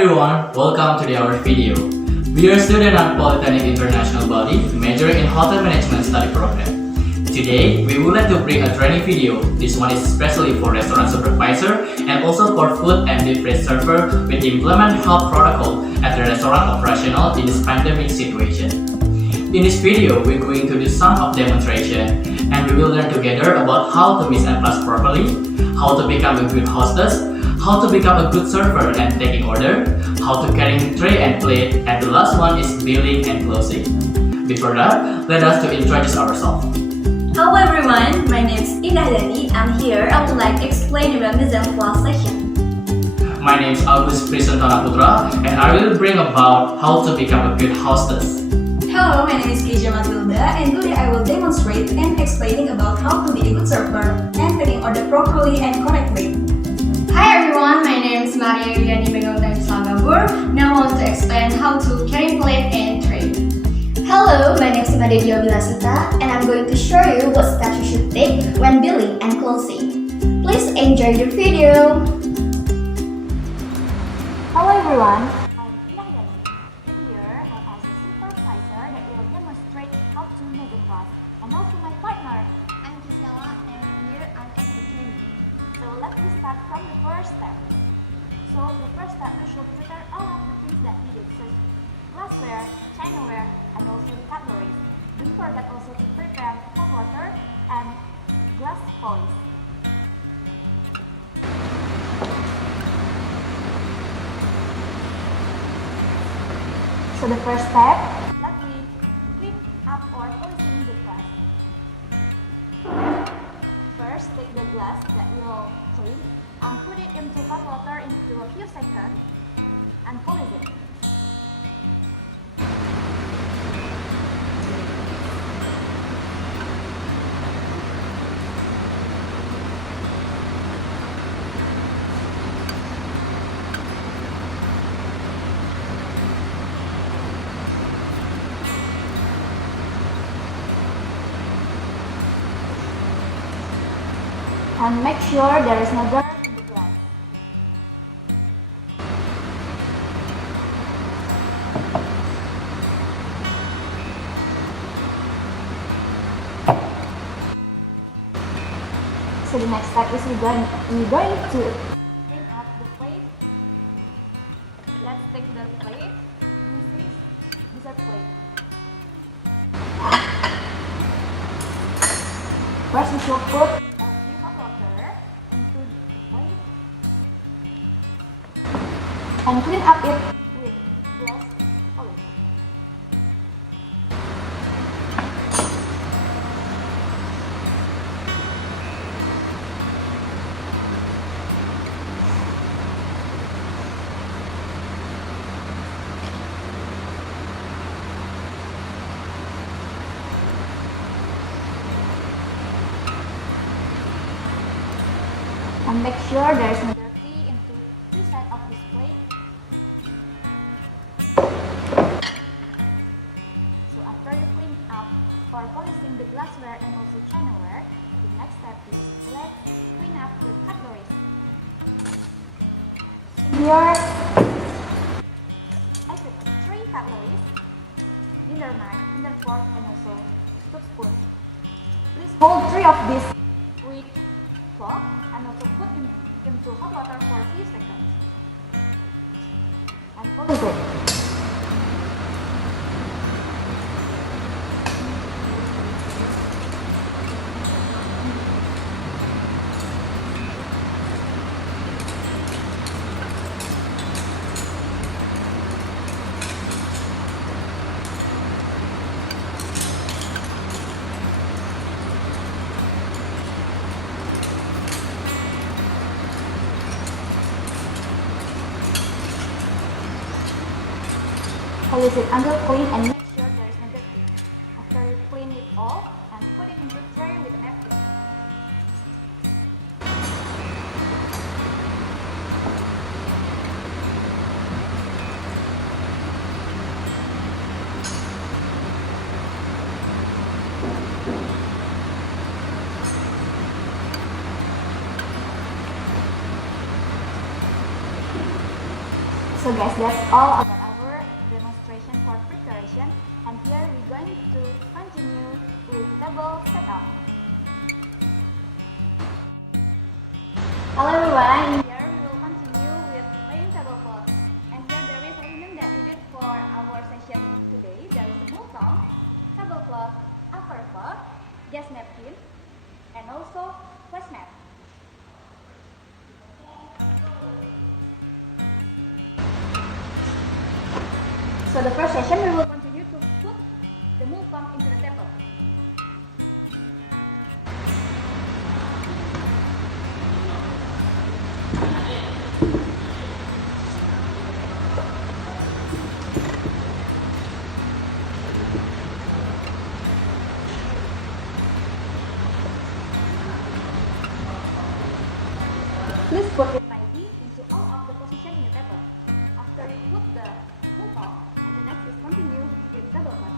everyone, welcome to our video. We are students at Politeknik Internasional Bali, majoring in Hotel Management Study Program. Today, we would like to bring a training video. This one is especially for restaurant supervisor and also for food and beverage server with implement health protocol at the restaurant operational in this pandemic situation. In this video, we're going to do some of demonstration and we will learn together about how to mix and plus properly, how to become a good hostess, how to become a good server and taking order, how to carrying tray and plate, and the last one is billing and closing. Before that, let us to introduce ourselves. Hello everyone, my name is Indahyani and here I would like to explain about the Zen class session. My name is Agus Prisentana Putra and I will bring about how to become a good hostess. Hello, my name is Kezia Mathilda and today I will demonstrate and explaining about how to be a good server and taking order properly and correctly. Hi everyone, my name is Made Dya Wilasita. Now I want to explain how to carry plate and tray. Hello, my name is Made Dya Wilasita and I'm going to show you what steps you should take when billing and closing. Please enjoy the video! Hello everyone, I'm Indahyani. In here, I as a supervisor that will demonstrate how to make a class. And also my partner, I'm Visela and here I'm as the trainer. so let me start from the first step. So the first step, we should prepare all of the things that needed, such glassware, chinaware, and also the cutlery. Don't forget also to prepare hot water and glass polish. So the first step, let me clean up or polishing the glass. First, take the glass that you will clean and put it into hot water into a few seconds and polish it. And make sure there is no dirt in the glass. So the next step is we're going to clean up the plate. Let's take the plate. This is dessert plate. First we should put and clean up it with glass polish. And make sure there is no dirty into two sides of this plate. After you clean up or polishing the glassware and also chinaware, the next step is let's clean up the cutlery. Here, I put 3 cutleries, dinner knife, dinner fork, and also soup spoon. Please hold 3 of these with cloth and also put into hot water for a few seconds and polish it. Polish it until clean and make sure there is no dirty. After you clean it all and put it into tray with a napkin. So guys, that's all about our demonstration for preparation, and here we're going to continue with table setup. Hello everyone, here we will continue with laying tablecloth, and here there is a linen that needed for our session today. There is a multong, tablecloth, upper cloth, gas napkin, and also placemat. So the first session we will continue to put the multong into the table. Please put it tightly into all of the position in the table. After you put the multong, and the next is continue with table cloth.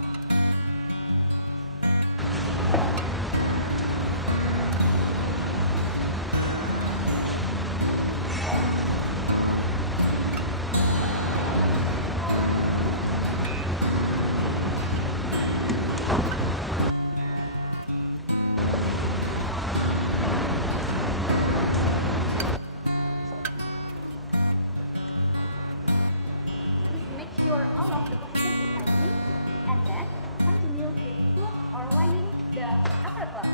Make sure all of the position is tightly, and then continue with put or laying the upper cloth.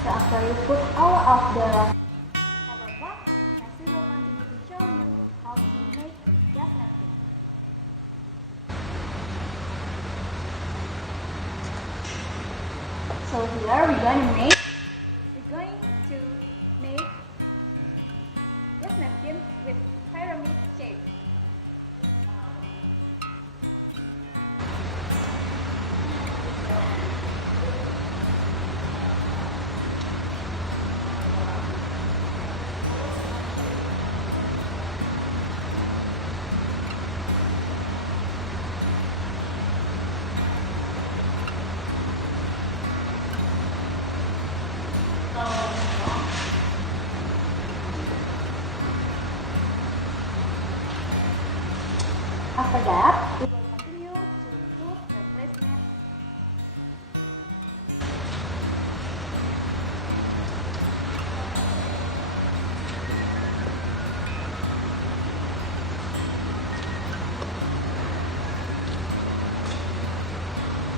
So after you put all of the tablecloth, next we will continue to show you how to make gas napkin. So here we're going to make gas napkin with pyramid shape. After that, we will continue to put the placemat.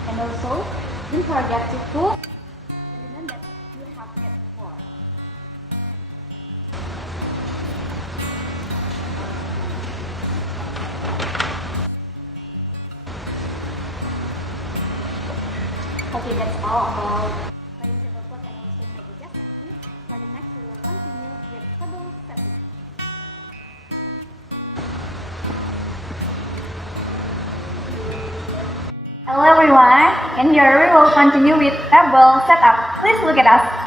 And also, don't forget to put the linen that you have made before. Okay, that's all about laying tablecloth and also make a gas napkin. For the next, we will continue with table setting. Hello everyone, and here we will continue with table setup. Please look at us.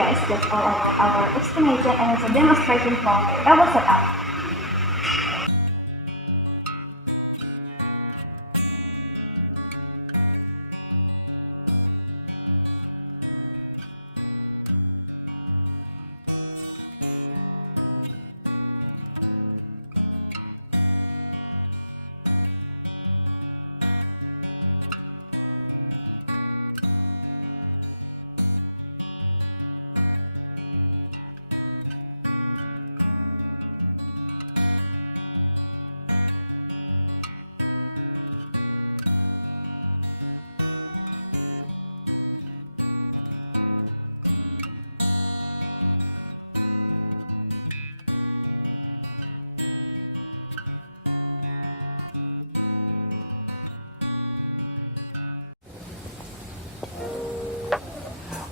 guys, that's all about our explanation and it's a demonstration for table setup.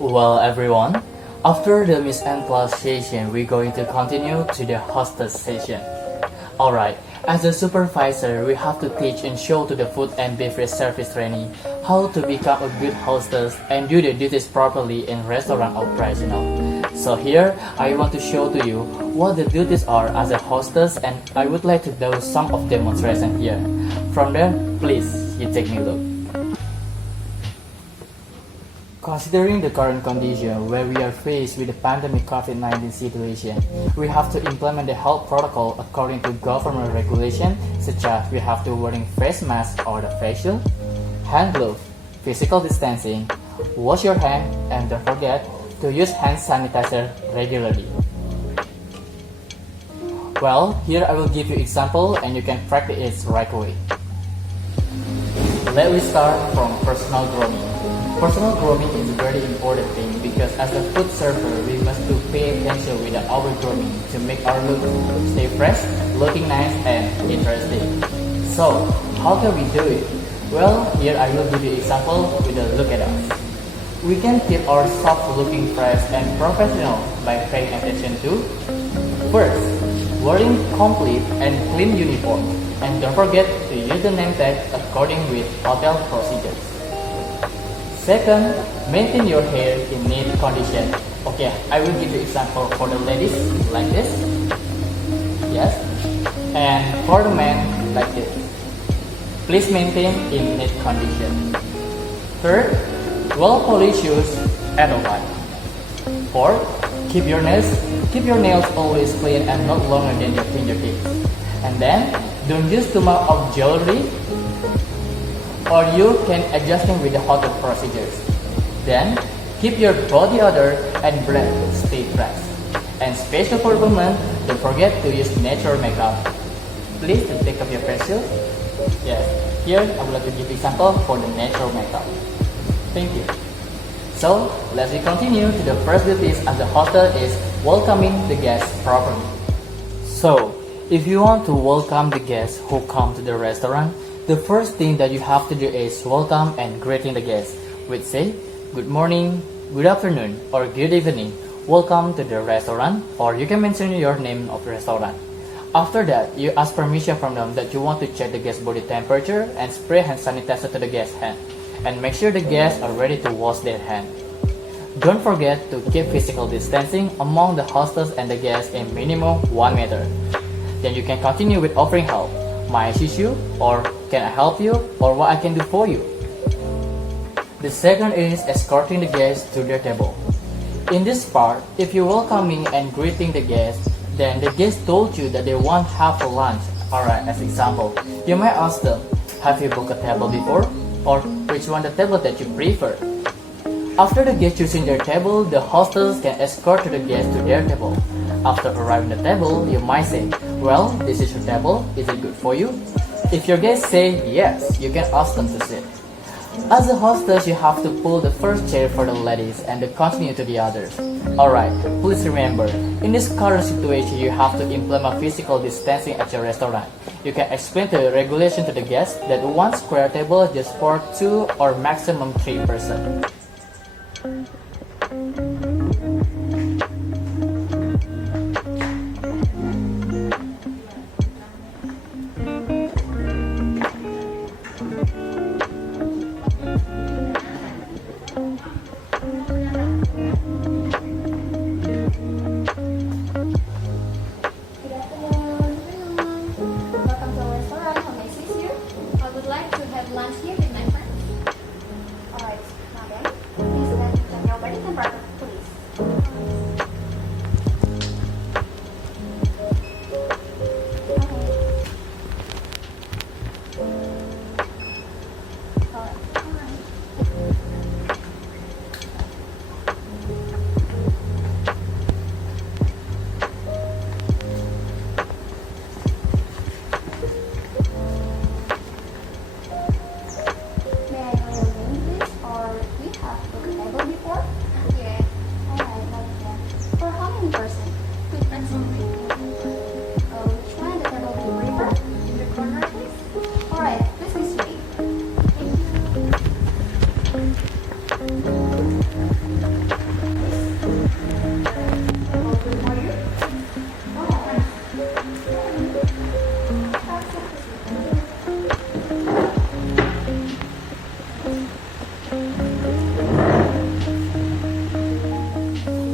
Well, everyone, after the Miss N class session, we're going to continue to the hostess session. Alright, as a supervisor, we have to teach and show to the food and beverage service trainee how to become a good hostess and do the duties properly in restaurant operational. So here, I want to show to you what the duties are as a hostess, and I would like to do some of demonstration here. From there, please, you take me a look. Considering the current condition where we are faced with the pandemic COVID-19 situation, we have to implement the health protocol according to government regulation, such as we have to wearing face mask or the facial, hand gloves, physical distancing, wash your hand, and don't forget to use hand sanitizer regularly. Well, here I will give you example and you can practice it right away. Let me start from personal grooming. Personal grooming is a very important thing because as a food server, we must to pay attention with our grooming to make our look stay fresh, looking nice and interesting. So, how can we do it? Well, here I will give you example with a look at us. We can keep our soft looking fresh and professional by paying attention to first, wearing complete and clean uniform, and don't forget to use the name tag according with hotel procedures. Second, maintain your hair in neat condition. Okay, I will give you example for the ladies like this. Yes. And for the men like this. Please maintain in neat condition. Third, well-polished shoes at all times. Fourth, keep your nails always clean and not longer than your fingertips. And then, don't use too much of jewelry, or you can adjust them with the hotel procedures. Then, keep your body odor and breath stay fresh. And special for women, don't forget to use natural makeup. Please take off your facial. Yes, here I would like to give example for the natural makeup. Thank you. So, let's continue to the first duties as a hostess is welcoming the guests properly. So, if you want to welcome the guests who come to the restaurant, the first thing that you have to do is welcome and greeting the guests with say, good morning, good afternoon, or good evening. Welcome to the restaurant, or you can mention your name of the restaurant. After that, you ask permission from them that you want to check the guest body temperature and spray hand sanitizer to the guest hand. And make sure the guests are ready to wash their hand. Don't forget to keep physical distancing among the hostess and the guests in minimum 1 meter. Then you can continue with offering help. May I assist you? Or can I help you? Or what I can do for you? The second is escorting the guests to their table. In this part, if you're welcoming and greeting the guests, then the guest told you that they want to have a lunch. Alright, as example, you might ask them, have you booked a table before? Or which one the table that you prefer? After the guest choosing their table, the hostess can escort the guest to their table. After arriving at the table, you might say, well, this is your table, is it good for you? If your guests say yes, you can ask them to sit. As a hostess, you have to pull the first chair for the ladies and to continue to the others. Alright, please remember, in this current situation, you have to implement physical distancing at your restaurant. You can explain the regulation to the guests that one square table is just for 2 or maximum 3 persons.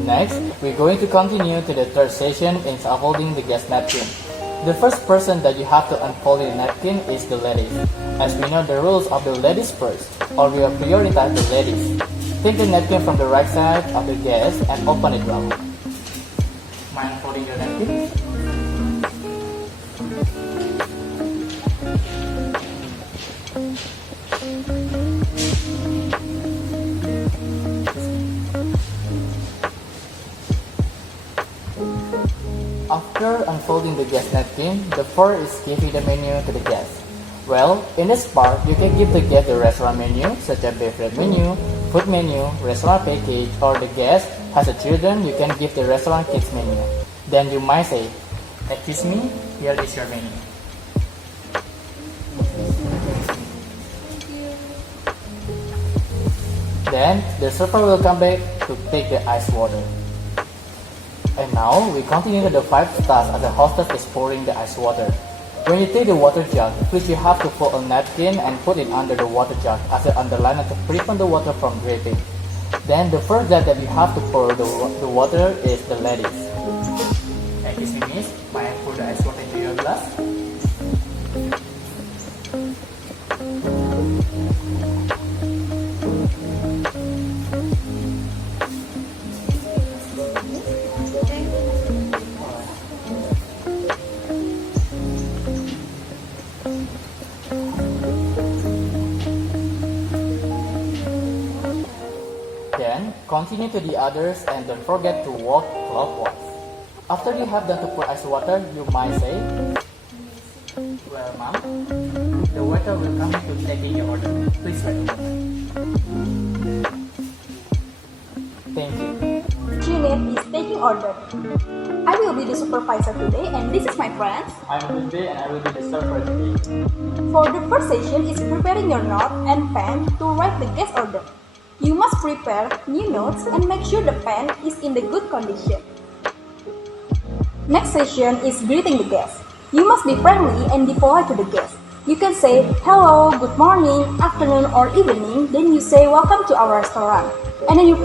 Next, we're going to continue to the third session in unfolding the guest napkin. The first person that you have to unfold the napkin is the ladies. As we know the rules of the ladies first, or we will prioritize the ladies. Take the napkin from the right side of the guest and open it well. Mind folding your napkin? After unfolding the guest napkin, the fourth is giving the menu to the guest. Well, in this part, you can give the guest the restaurant menu, such as beverage menu, food menu, restaurant package, or the guest has a children, you can give the restaurant kids menu. Then you might say, "Excuse me, here is your menu." Then the server will come back to take the ice water. And now we continue to the 5 stars as the hostess is pouring the ice water. When you take the water jug, please you have to fold a napkin and put it under the water jug as an underliner to prevent the water from dripping. Then the first jug that you have to pour the water is the ladies. Excuse me, miss, may I pour the ice water into your glass? Then, continue to the others and don't forget to walk clockwise. After you have done to pour ice water, you might say, "Well, ma'am, the waiter will come to taking your order. Please wait a moment." Thank you. Jeanette is taking order. I will be the supervisor today, and this is my friend. I'm Ruth and I will be the server today. For the first session is preparing your note and pen to write the guest order. You must prepare new notes and make sure the pen is in the good condition. Next session is greeting the guest. You must be friendly and be polite to the guest. You can say hello, good morning, afternoon, or evening. Then you say welcome to our restaurant. And then you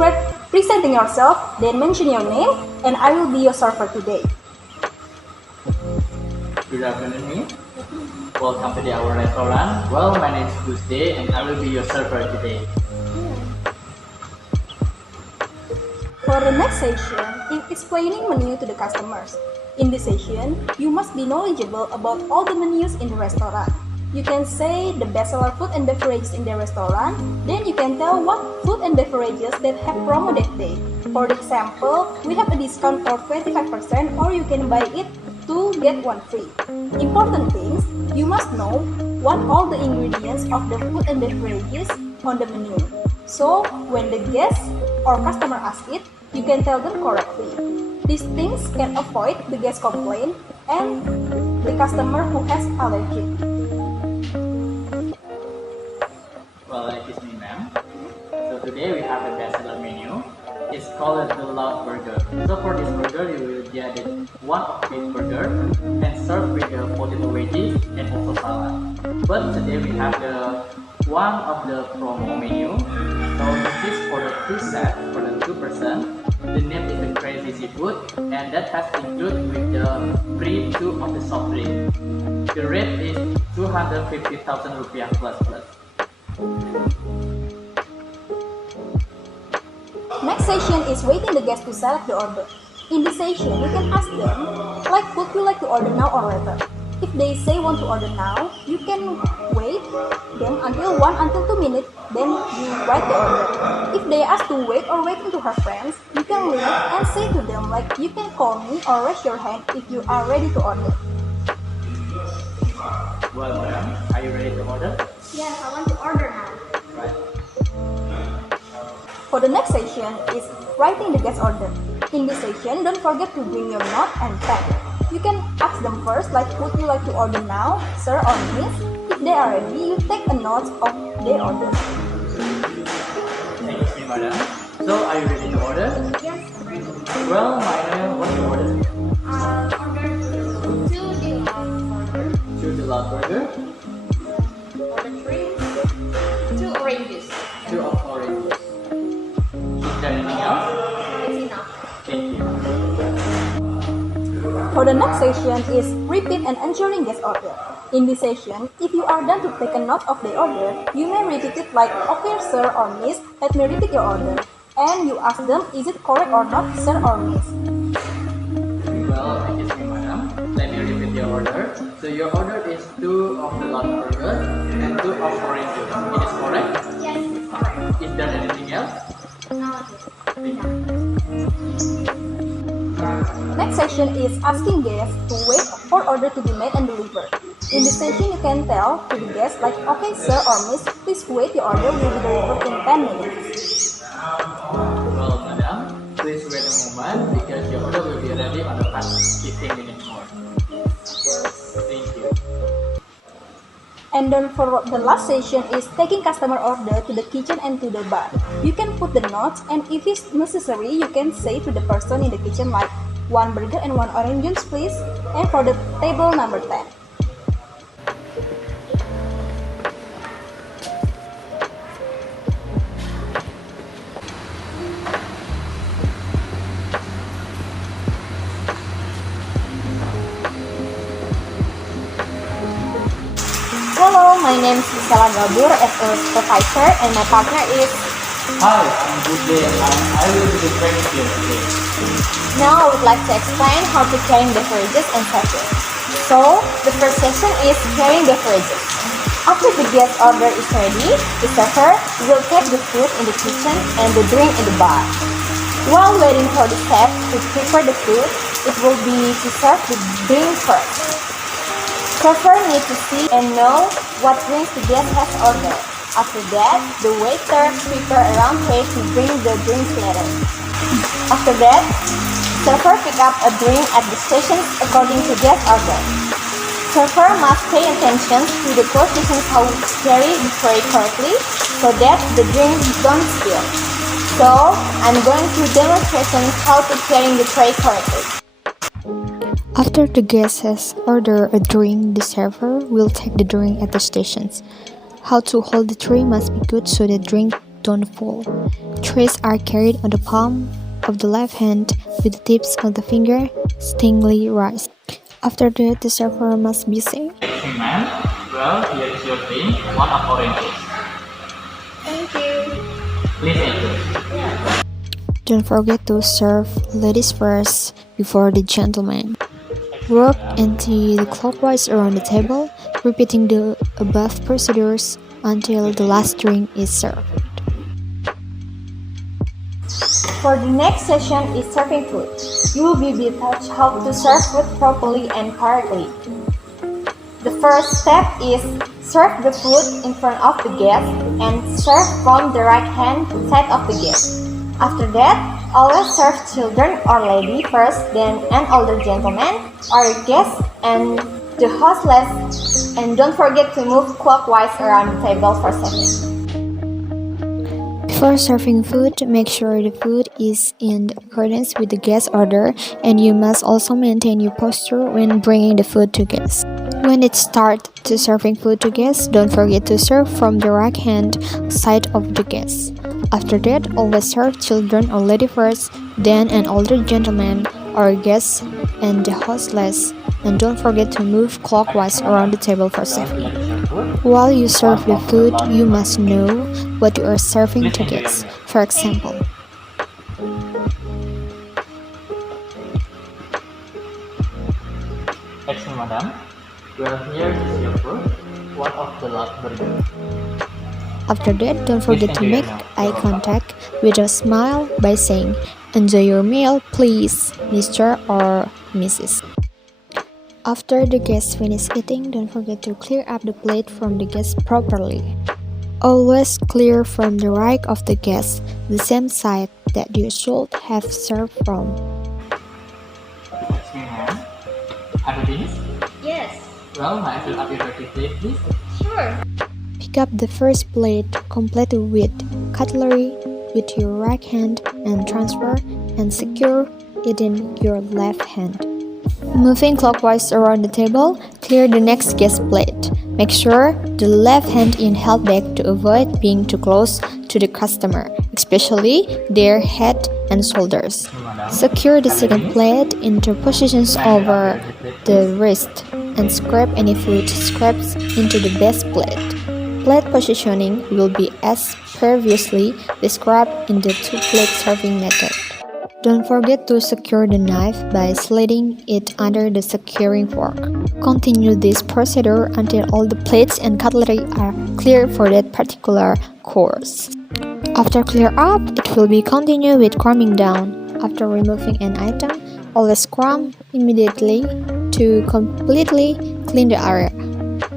presenting yourself, then mention your name, and I will be your server today. Good afternoon, miss. Welcome to our restaurant. Well, my name is Tuesday and I will be your server today. For the next session is explaining menu to the customers. In this session, you must be knowledgeable about all the menus in the restaurant. You can say the bestseller food and beverages in the restaurant, then you can tell what food and beverages that have promo that day. For example, we have a discount for 25% or you can buy it to get one free. Important things, you must know what all the ingredients of the food and beverages on the menu. So, when the guest or customer asks it, you can tell them correctly. These things can avoid the guest complaint and the customer who has allergy. Well, excuse me, ma'am. So today we have the bestseller menu. It's called the Loud Burger. So for this burger, you will get one of beef burger and served with the potato wedges and also salad. But today we have the one of the promo menu. So this is for the 2 set for the 2 person. The name is the Crazy Seafood, and that has included with the free 2 of the soft drink. The rate is 250,000 rupiah plus. Next session is waiting the guest to select the order. In this session, you can ask them, would you like to order now or later? If they say want to order now, you can wait them until 2 minutes, then you write the order. If they ask to wait or waiting to her friends, you can leave and say to them you can call me or raise your hand if you are ready to order. Well, madam, are you ready to order? Yes, I want to order now. Right. For the next session is writing the guest order. In this session, don't forget to bring your note and pen. You can ask them first would you like to order now, sir or miss? If they are ready, you take a note of their order. Thank you, madam. So, are you ready to order? Yes, I'm ready. Well, madam, what do you order? I'll order 2 deluxe burger. 2 the Loud Burger, Order 3, 2 oranges. 2 of oranges. Is there anything else? It's enough. For the next session is repeat and answering guest order. In this session, if you are done to take a note of the order, you may repeat it like, okay sir or miss, let me repeat your order. And you ask them, is it correct or not, sir or miss? Well, excuse me, madam. Let me repeat your order. So your order is 2 of the large burger and 2 of orange juice. It is correct? Yes, it's correct. Is there anything else? No. Next session is asking guests to wait for order to be made and delivered. In this session, you can tell to the guest like, okay sir or miss, please wait, your order will be delivered in 10 minutes. Well, madam, please wait a moment because your order will be ready on the past 15 minutes more. Thank you. And then for the last session is taking customer order to the kitchen and to the bar. You can put the notes, and if it's necessary, you can say to the person in the kitchen like, 1 burger and 1 orange juice please, and for the table number 10. Hello, my name is Visela Gabur as a supervisor, and my partner is. Hi, I'm Good and I will be the training here today. Now I would like to explain how to carry beverages and service. So, the first session is carrying beverages. After the guest order is ready, the server will take the food in the kitchen and the drink in the bar. While waiting for the chef to prepare the food, it will be to serve the drink first. Server need to see and know what drinks the guest has ordered. After that, the waiter prepare a round tray to bring the drinks later. After that, server pick up a drink at the stations according to guest order. Server must pay attention to the positions how to carry the tray correctly so that the drinks don't spill. So, I'm going to demonstrate how to carry the tray correctly. After the guest has ordered a drink, the server will take the drink at the stations. How to hold the tray must be good so the drink don't fall. Trays are carried on the palm of the left hand with the tips of the finger stingly raised. After that, the server must be saying, Hey ma'am, well, here is your drink, 1 of orange juice. Thank you. Please enjoy. don't forget to serve ladies first before the gentlemen. Work anti-clockwise around the table, repeating the above procedures until the last drink is served. For the next session is serving food. You will be taught how to serve food properly and correctly. The first step is serve the food in front of the guest and serve from the right hand side of the guest. After that, always serve children or lady first, then an older gentleman or guest and the hostess, and don't forget to move clockwise around the table for serving. Before serving food, make sure the food is in accordance with the guest order, and you must also maintain your posture when bringing the food to guests. When it starts to serving food to guests, don't forget to serve from the right hand side of the guest. After that, always serve children or lady first, then an older gentleman or guest and the hostess, and don't forget to move clockwise around the table for serving. While you serve the food, you must know what you are serving to guests. For example, Excuse me, madam. Well, here is your food, 1 of the large burger. after that, don't forget to make eye contact with a smile by saying, "Enjoy your meal, please, Mr. or Mrs." After the guests finish eating, don't forget to clear up the plate from the guests properly. Always clear from the right of the guest, the same side that you should have served from. Excuse me, ma'am. Have you finished? Yes. Well, may I fill up your dirty plate, please? Sure. Pick up the first plate, complete with cutlery with your right hand and transfer and secure it in your left hand. Moving clockwise around the table, clear the next guest plate. Make sure the left hand is held back to avoid being too close to the customer, especially their head and shoulders. Secure the second plate into positions over the wrist and scrape any food scraps into the best plate. Plate positioning will be as previously described in the two-plate serving method. Don't forget to secure the knife by sliding it under the securing fork. Continue this procedure until all the plates and cutlery are clear for that particular course. After clear up, it will be continued with crumbing down. After removing an item, always crumb immediately to completely clean the area.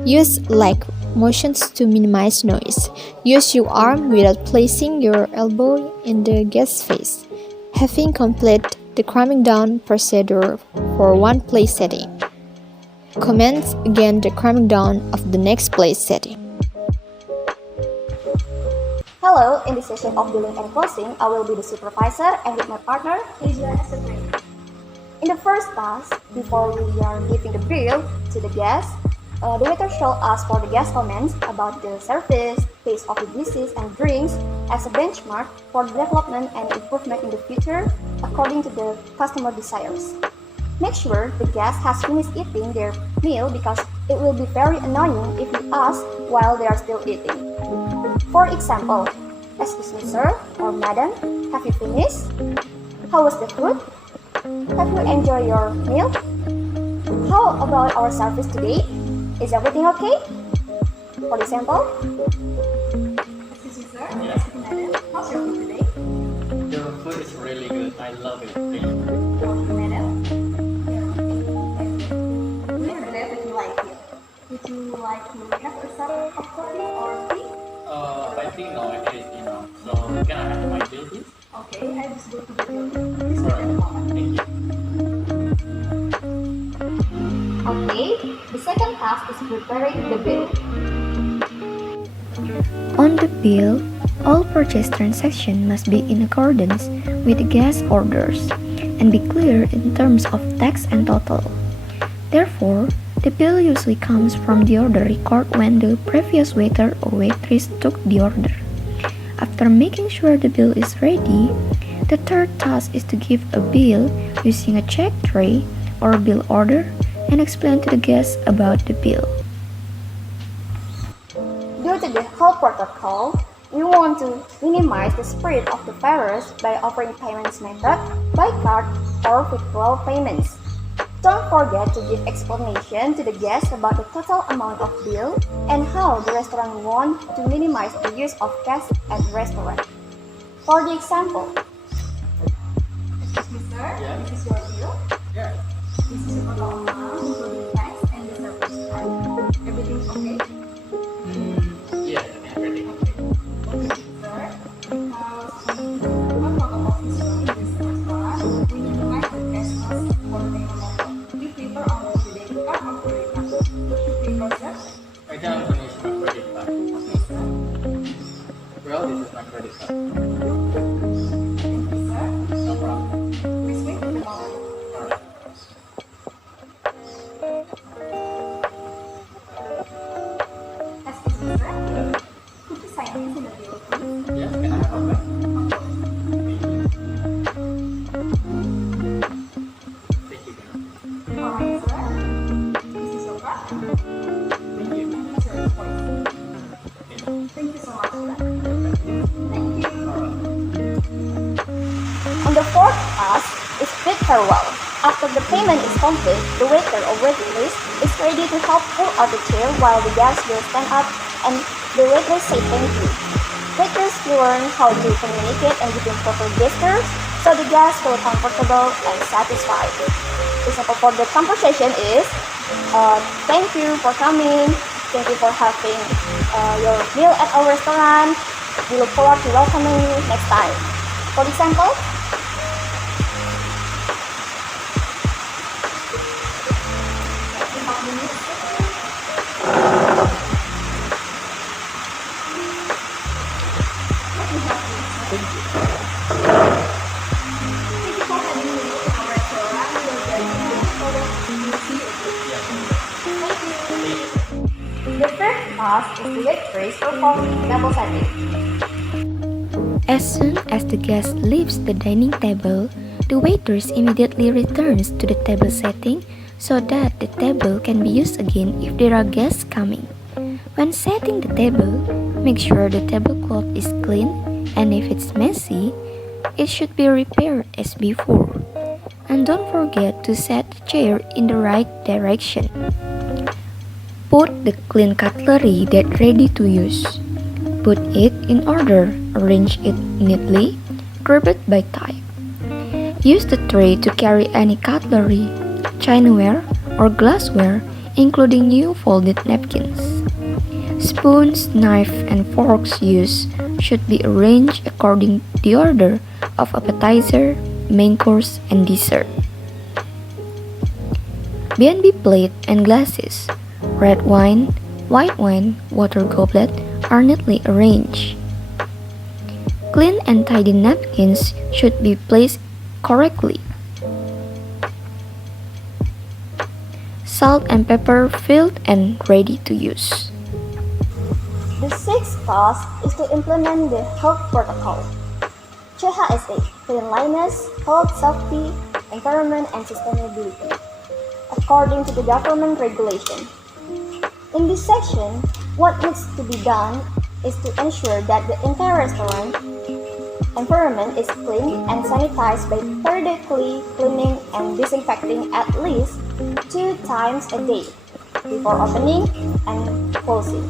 Use leg motions to minimize noise. Use your arm without placing your elbow in the guest's face. Having completed the crumbing down procedure for one place setting, commence again the crumbing down of the next place setting. Hello, in this session of billing and closing, I will be the supervisor and with my partner, Kezia as a trainer. In the first task, before we are giving the bill to the guest, the waiter shall ask for the guest comments about the service, taste of the dishes and drinks as a benchmark for development and improvement in the future according to the customer desires. Make sure the guest has finished eating their meal because it will be very annoying if you ask while they are still eating. For example, excuse me sir or madam, have you finished? How was the food? Have you enjoyed your meal? How about our service today? Is everything okay? For example, excuse me sir, excuse me madam, how's your food today? Your food is really good. I love it. Really. Thank you madam. We are glad that you like it. Would you like to have a cup of coffee or tea? I think no, it is enough. So can I have my bill, please? Okay, I just go to the building. Please wait Alright. a moment. Thank you. Okay, the second task is preparing the bill. On the bill, all purchase transactions must be in accordance with the guest orders and be clear in terms of tax and total. Therefore, the bill usually comes from the order record when the previous waiter or waitress took the order. After making sure the bill is ready, the third task is to give a bill using a check tray or bill order and explain to the guests about the bill. Due to the health protocol, we want to minimize the spread of the virus by offering payments method by card or virtual payments. Don't forget to give explanation to the guests about the total amount of bill and how the restaurant wants to minimize the use of cash at the restaurant. For the example, excuse me sir, Yeah. this is your bill. Yeah. This is your total amount, including tax and the service charge. Everything's okay? Yeah, everything okay. Sir, because one protocol is in this restaurant, we minimize the cash cost for payment method. You prefer only the debit card or credit card? Which you prefer, sir? I can also use my credit card. Okay, sir. Well, this is my credit card. Thank you, sir. No problem. Please wait a moment. Alright. Excuse me, sir. Could you sign this in the bill, please? Yes, can I have a pen? Thank you. Alright, sir. This is your card. Thank you. And this is your invoice. Thank you so much, sir. Thank you. On the fourth task is bid farewell. After the payment is complete, the waiter or waitress is ready to help pull out the chair while the guests will stand up and the waitress say thank you. Waiters learn how to communicate and give proper gestures so the guests feel comfortable and satisfied. Example for the conversation is, thank you for coming, thank you for having your meal at our restaurant, we look forward to welcoming you next time. For example, the third task is the waitress performing table setting. As soon as the guest leaves the dining table, the waiters immediately returns to the table setting so that the table can be used again if there are guests coming. When setting the table, make sure the tablecloth is clean, and if it's messy, it should be repaired as before. And don't forget to set the chair in the right direction. Put the clean cutlery that's ready to use. Put it in order, arrange it neatly, group it by type. Use the tray to carry any cutlery, chinaware, or glassware, including new folded napkins. Spoons, knife, and forks used should be arranged according to the order of appetizer, main course, and dessert. B&B plate and glasses, red wine, white wine, water goblet are neatly arranged. Clean and tidy napkins should be placed correctly. Salt and pepper filled and ready to use. The sixth task is to implement the health protocol. CHSE, cleanliness, health, safety, environment, and sustainability, according to the government regulation. In this section, what needs to be done is to ensure that the entire restaurant environment is clean and sanitized by periodically cleaning and disinfecting at least 2 times a day before opening and closing,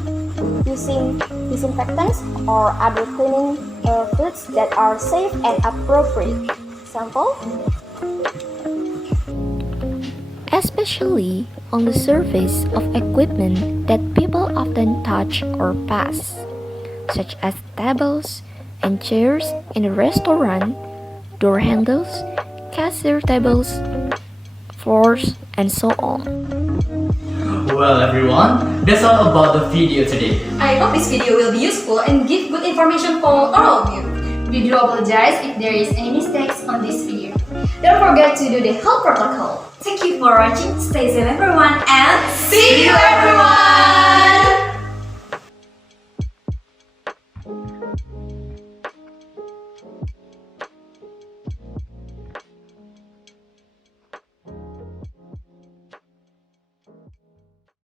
using disinfectants or other cleaning fluids that are safe and appropriate. Example? Especially on the surface of equipment that people often touch or pass, such as tables and chairs in a restaurant, door handles, cashier tables, floors, and so on. Well everyone, that's all about the video today. I hope this video will be useful and give good information for all of you. We do apologize if there is any mistakes on this video. Don't forget to do the health protocol. Thank you for watching. Stay safe everyone and See you everyone!